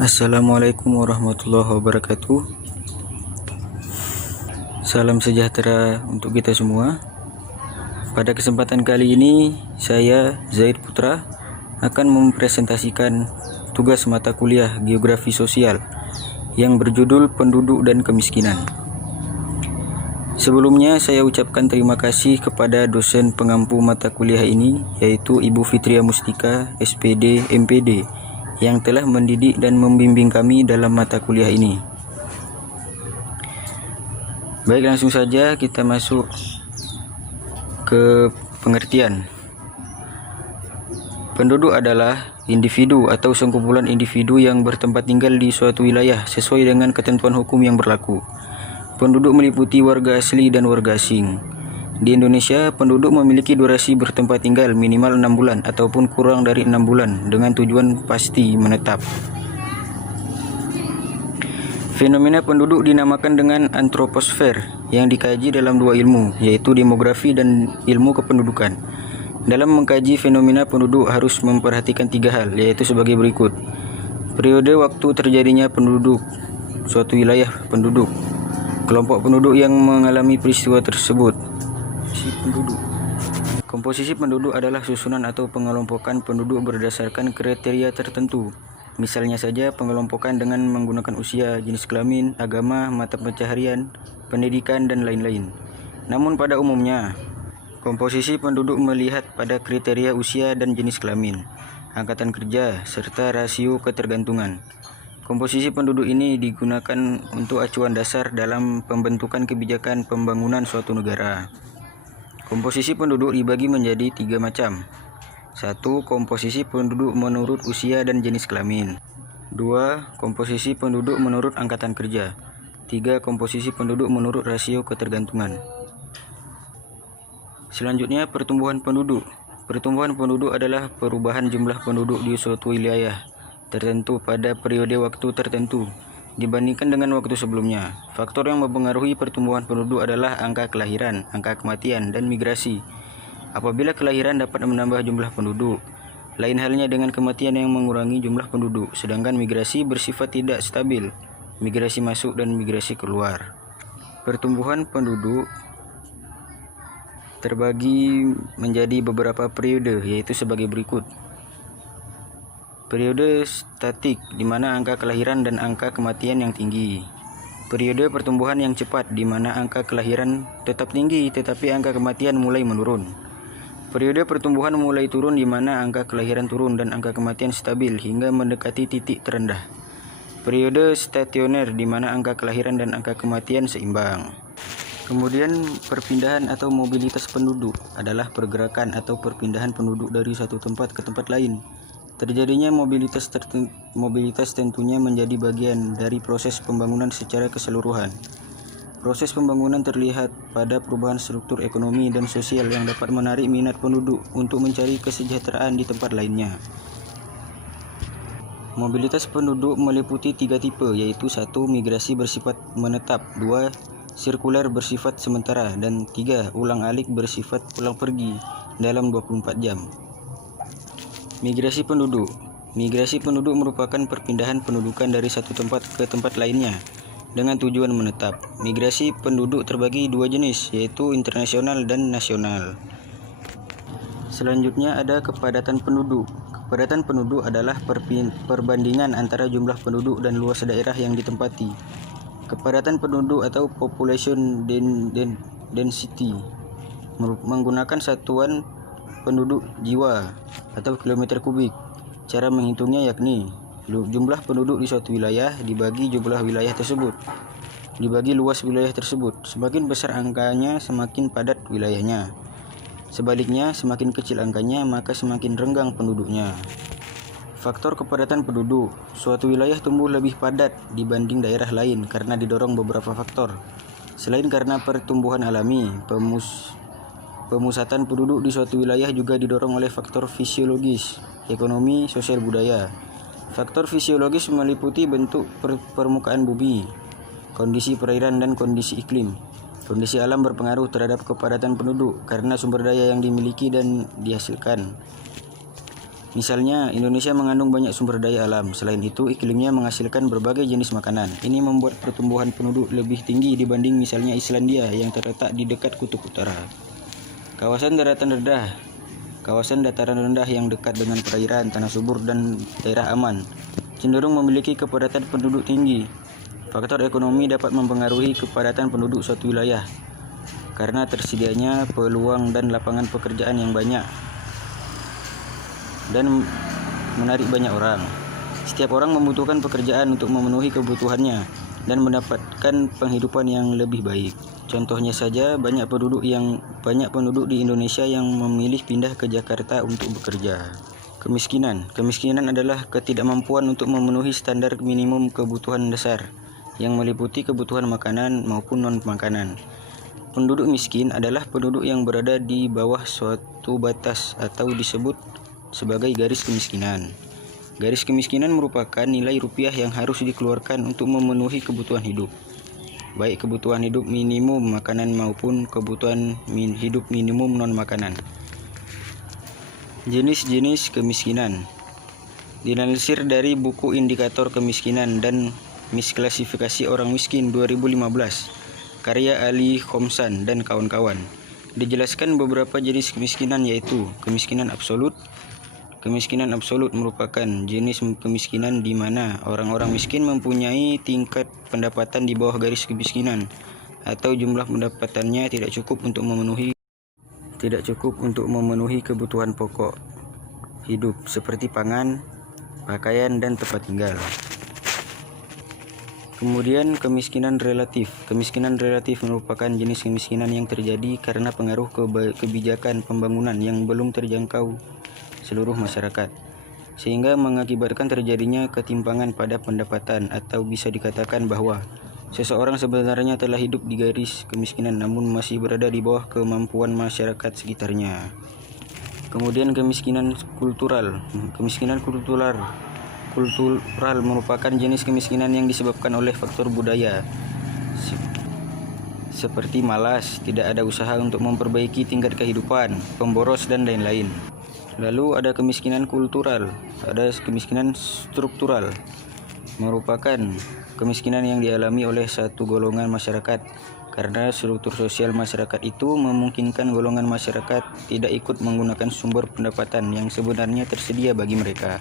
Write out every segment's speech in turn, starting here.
Assalamualaikum warahmatullahi wabarakatuh. Salam sejahtera untuk kita semua. Pada kesempatan kali ini, saya Zaid Putra akan mempresentasikan tugas mata kuliah Geografi Sosial yang berjudul Penduduk dan Kemiskinan. Sebelumnya saya ucapkan terima kasih kepada dosen pengampu mata kuliah ini, yaitu Ibu Fitria Mustika, SPD, MPD, yang telah mendidik dan membimbing kami dalam mata kuliah ini. Baik, langsung saja kita masuk ke pengertian. Penduduk adalah individu atau sekumpulan individu yang bertempat tinggal di suatu wilayah sesuai dengan ketentuan hukum yang berlaku. Penduduk meliputi warga asli dan warga asing. Di Indonesia, penduduk memiliki durasi bertempat tinggal minimal 6 bulan ataupun kurang dari 6 bulan dengan tujuan pasti menetap. Fenomena penduduk dinamakan dengan antroposfer yang dikaji dalam dua ilmu, yaitu demografi dan ilmu kependudukan. Dalam mengkaji fenomena penduduk harus memperhatikan tiga hal, yaitu sebagai berikut. Periode waktu terjadinya penduduk, suatu wilayah penduduk, kelompok penduduk yang mengalami peristiwa tersebut. Komposisi penduduk adalah susunan atau pengelompokan penduduk berdasarkan kriteria tertentu. Misalnya saja pengelompokan dengan menggunakan usia, jenis kelamin, agama, mata pencaharian, pendidikan, dan lain-lain. Namun pada umumnya, komposisi penduduk melihat pada kriteria usia dan jenis kelamin, angkatan kerja, serta rasio ketergantungan. Komposisi penduduk ini digunakan untuk acuan dasar dalam pembentukan kebijakan pembangunan suatu negara. Komposisi penduduk dibagi menjadi tiga macam. 1. Komposisi penduduk menurut usia dan jenis kelamin. 2. Komposisi penduduk menurut angkatan kerja. 3. Komposisi penduduk menurut rasio ketergantungan. Selanjutnya, pertumbuhan penduduk. Pertumbuhan penduduk adalah perubahan jumlah penduduk di suatu wilayah tertentu pada periode waktu tertentu dibandingkan dengan waktu sebelumnya. Faktor yang mempengaruhi pertumbuhan penduduk adalah angka kelahiran, angka kematian, dan migrasi. Apabila kelahiran dapat menambah jumlah penduduk, lain halnya dengan kematian yang mengurangi jumlah penduduk, sedangkan migrasi bersifat tidak stabil, migrasi masuk dan migrasi keluar. Pertumbuhan penduduk terbagi menjadi beberapa periode, yaitu sebagai berikut. Periode statik, di mana angka kelahiran dan angka kematian yang tinggi. Periode pertumbuhan yang cepat, di mana angka kelahiran tetap tinggi tetapi angka kematian mulai menurun. Periode pertumbuhan mulai turun, di mana angka kelahiran turun dan angka kematian stabil hingga mendekati titik terendah. Periode stasioner, di mana angka kelahiran dan angka kematian seimbang. Kemudian perpindahan atau mobilitas penduduk adalah pergerakan atau perpindahan penduduk dari satu tempat ke tempat lain. Terjadinya mobilitas tentunya menjadi bagian dari proses pembangunan secara keseluruhan. Proses pembangunan terlihat pada perubahan struktur ekonomi dan sosial yang dapat menarik minat penduduk untuk mencari kesejahteraan di tempat lainnya. Mobilitas penduduk meliputi tiga tipe, yaitu 1. Migrasi bersifat menetap, 2. Sirkuler bersifat sementara, dan 3. Ulang-alik bersifat pulang pergi dalam 24 jam. Migrasi penduduk. Migrasi penduduk merupakan perpindahan pendudukan dari satu tempat ke tempat lainnya dengan tujuan menetap. Migrasi penduduk terbagi dua jenis, yaitu internasional dan nasional. Selanjutnya ada kepadatan penduduk. Kepadatan penduduk adalah perbandingan antara jumlah penduduk dan luas daerah yang ditempati. Kepadatan penduduk atau population density menggunakan satuan penduduk jiwa atau kilometer kubik. Cara menghitungnya yakni jumlah penduduk di suatu wilayah dibagi jumlah wilayah tersebut dibagi luas wilayah tersebut. Semakin besar angkanya, semakin padat wilayahnya. Sebaliknya, semakin kecil angkanya, maka semakin renggang penduduknya. Faktor kepadatan penduduk. Suatu wilayah tumbuh lebih padat dibanding daerah lain karena didorong beberapa faktor. Selain karena pertumbuhan alami, pemusatan penduduk di suatu wilayah juga didorong oleh faktor fisiologis, ekonomi, sosial, budaya. Faktor fisiologis meliputi bentuk permukaan bumi, kondisi perairan, dan kondisi iklim. Kondisi alam berpengaruh terhadap kepadatan penduduk karena sumber daya yang dimiliki dan dihasilkan. Misalnya, Indonesia mengandung banyak sumber daya alam. Selain itu, iklimnya menghasilkan berbagai jenis makanan. Ini membuat pertumbuhan penduduk lebih tinggi dibanding misalnya Islandia yang terletak di dekat kutub utara. Kawasan daratan rendah. Kawasan dataran rendah yang dekat dengan perairan, tanah subur, dan daerah aman cenderung memiliki kepadatan penduduk tinggi. Faktor ekonomi dapat mempengaruhi kepadatan penduduk suatu wilayah karena tersedianya peluang dan lapangan pekerjaan yang banyak dan menarik banyak orang. Setiap orang membutuhkan pekerjaan untuk memenuhi kebutuhannya dan mendapatkan penghidupan yang lebih baik. Contohnya saja, banyak penduduk di Indonesia yang memilih pindah ke Jakarta untuk bekerja. Kemiskinan adalah ketidakmampuan untuk memenuhi standar minimum kebutuhan dasar yang meliputi kebutuhan makanan maupun non-makanan. Penduduk miskin adalah penduduk yang berada di bawah suatu batas atau disebut sebagai garis kemiskinan. Garis kemiskinan merupakan nilai rupiah yang harus dikeluarkan untuk memenuhi kebutuhan hidup, baik kebutuhan hidup minimum makanan maupun kebutuhan hidup minimum non-makanan. Jenis-jenis kemiskinan dilansir dari buku Indikator Kemiskinan dan Misklasifikasi Orang Miskin 2015, karya Ali Khomsan dan kawan-kawan. Dijelaskan beberapa jenis kemiskinan, yaitu kemiskinan absolut. Kemiskinan absolut merupakan jenis kemiskinan di mana orang-orang miskin mempunyai tingkat pendapatan di bawah garis kemiskinan atau jumlah pendapatannya tidak cukup untuk memenuhi kebutuhan pokok hidup seperti pangan, pakaian, dan tempat tinggal. Kemudian kemiskinan relatif. Kemiskinan relatif merupakan jenis kemiskinan yang terjadi karena pengaruh kebijakan pembangunan yang belum terjangkau seluruh masyarakat, sehingga mengakibatkan terjadinya ketimpangan pada pendapatan, atau bisa dikatakan bahwa seseorang sebenarnya telah hidup di garis kemiskinan namun masih berada di bawah kemampuan masyarakat sekitarnya. Kemudian kemiskinan kultural. Kemiskinan kultural merupakan jenis kemiskinan yang disebabkan oleh faktor budaya seperti malas, tidak ada usaha untuk memperbaiki tingkat kehidupan, pemboros, dan lain-lain. Lalu ada kemiskinan kultural, ada kemiskinan struktural, merupakan kemiskinan yang dialami oleh satu golongan masyarakat karena struktur sosial masyarakat itu memungkinkan golongan masyarakat tidak ikut menggunakan sumber pendapatan yang sebenarnya tersedia bagi mereka.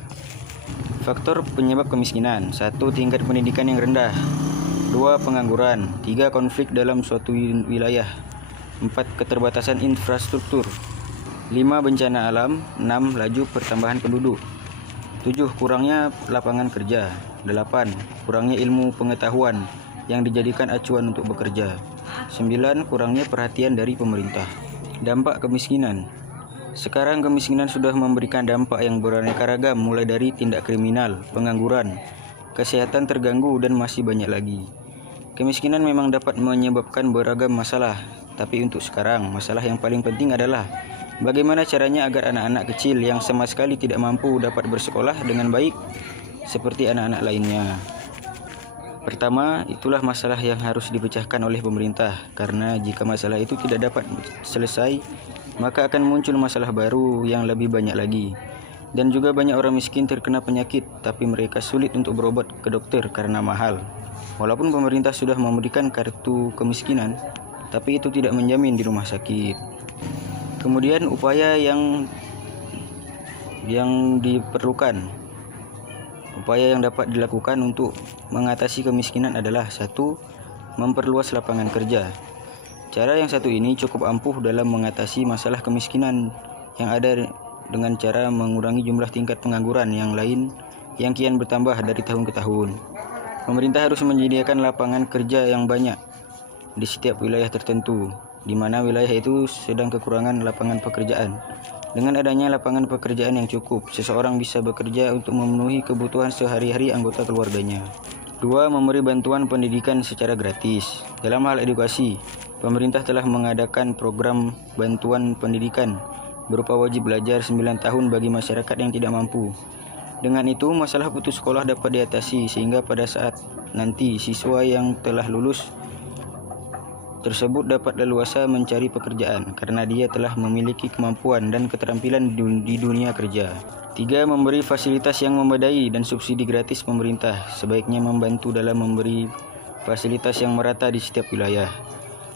Faktor penyebab kemiskinan: 1. Tingkat pendidikan yang rendah. 2. Pengangguran. 3. Konflik dalam suatu wilayah. 4. Keterbatasan infrastruktur. 5. Bencana alam. 6. Laju pertambahan penduduk. 7. Kurangnya lapangan kerja. 8. Kurangnya ilmu pengetahuan yang dijadikan acuan untuk bekerja. 9. Kurangnya perhatian dari pemerintah. Dampak kemiskinan. Sekarang kemiskinan sudah memberikan dampak yang beraneka ragam, mulai dari tindak kriminal, pengangguran, kesehatan terganggu, dan masih banyak lagi. Kemiskinan memang dapat menyebabkan beragam masalah, tapi untuk sekarang masalah yang paling penting adalah bagaimana caranya agar anak-anak kecil yang sama sekali tidak mampu dapat bersekolah dengan baik seperti anak-anak lainnya. Pertama, itulah masalah yang harus dipecahkan oleh pemerintah, karena jika masalah itu tidak dapat selesai, maka akan muncul masalah baru yang lebih banyak lagi. Dan juga banyak orang miskin terkena penyakit, tapi mereka sulit untuk berobat ke dokter karena mahal. Walaupun pemerintah sudah memberikan kartu kemiskinan, tapi itu tidak menjamin di rumah sakit. Kemudian upaya yang diperlukan. Upaya yang dapat dilakukan untuk mengatasi kemiskinan adalah: 1. Memperluas lapangan kerja. Cara yang satu ini cukup ampuh dalam mengatasi masalah kemiskinan yang ada dengan cara mengurangi jumlah tingkat pengangguran yang lain yang kian bertambah dari tahun ke tahun. Pemerintah harus menyediakan lapangan kerja yang banyak di setiap wilayah tertentu, di mana wilayah itu sedang kekurangan lapangan pekerjaan. Dengan adanya lapangan pekerjaan yang cukup, seseorang bisa bekerja untuk memenuhi kebutuhan sehari-hari anggota keluarganya. 2. Memberi bantuan pendidikan secara gratis. Dalam hal edukasi, pemerintah telah mengadakan program bantuan pendidikan berupa wajib belajar 9 tahun bagi masyarakat yang tidak mampu. Dengan itu, masalah putus sekolah dapat diatasi, sehingga pada saat nanti siswa yang telah lulus tersebut dapat leluasa mencari pekerjaan karena dia telah memiliki kemampuan dan keterampilan di dunia kerja. 3. Memberi fasilitas yang memadai dan subsidi gratis pemerintah sebaiknya membantu dalam memberi fasilitas yang merata di setiap wilayah.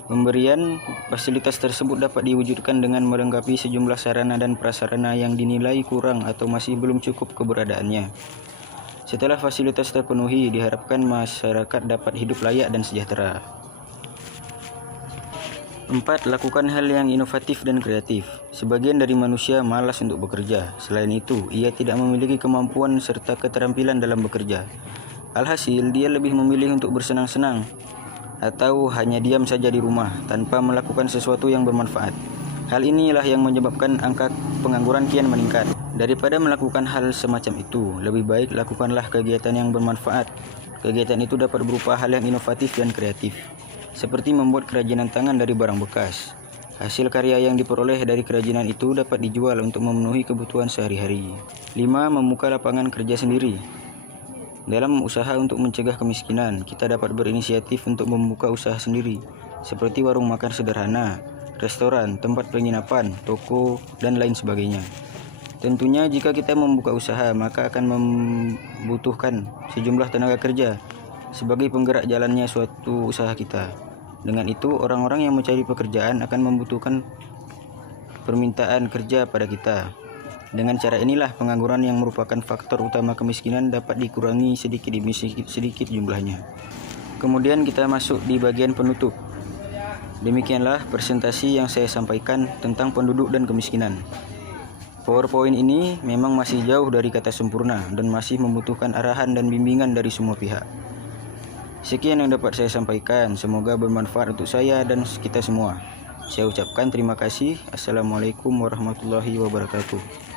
Pemberian fasilitas tersebut dapat diwujudkan dengan melengkapi sejumlah sarana dan prasarana yang dinilai kurang atau masih belum cukup keberadaannya. Setelah fasilitas terpenuhi, diharapkan masyarakat dapat hidup layak dan sejahtera. 4. Lakukan hal yang inovatif dan kreatif. Sebagian dari manusia malas untuk bekerja. Selain itu, ia tidak memiliki kemampuan serta keterampilan dalam bekerja. Alhasil, dia lebih memilih untuk bersenang-senang atau hanya diam saja di rumah tanpa melakukan sesuatu yang bermanfaat. Hal inilah yang menyebabkan angka pengangguran kian meningkat. Daripada melakukan hal semacam itu, lebih baik lakukanlah kegiatan yang bermanfaat. Kegiatan itu dapat berupa hal yang inovatif dan kreatif, seperti membuat kerajinan tangan dari barang bekas. Hasil karya yang diperoleh dari kerajinan itu dapat dijual untuk memenuhi kebutuhan sehari-hari. 5. Membuka lapangan kerja sendiri. Dalam usaha untuk mencegah kemiskinan, kita dapat berinisiatif untuk membuka usaha sendiri, seperti warung makan sederhana, restoran, tempat penginapan, toko, dan lain sebagainya. Tentunya jika kita membuka usaha, maka akan membutuhkan sejumlah tenaga kerja sebagai penggerak jalannya suatu usaha kita. Dengan itu, orang-orang yang mencari pekerjaan akan membutuhkan permintaan kerja pada kita. Dengan cara inilah pengangguran yang merupakan faktor utama kemiskinan dapat dikurangi sedikit demi sedikit jumlahnya. Kemudian kita masuk di bagian penutup. Demikianlah presentasi yang saya sampaikan tentang penduduk dan kemiskinan. PowerPoint ini memang masih jauh dari kata sempurna dan masih membutuhkan arahan dan bimbingan dari semua pihak. Sekian yang dapat saya sampaikan, semoga bermanfaat untuk saya dan kita semua. Saya ucapkan terima kasih. Assalamualaikum warahmatullahi wabarakatuh.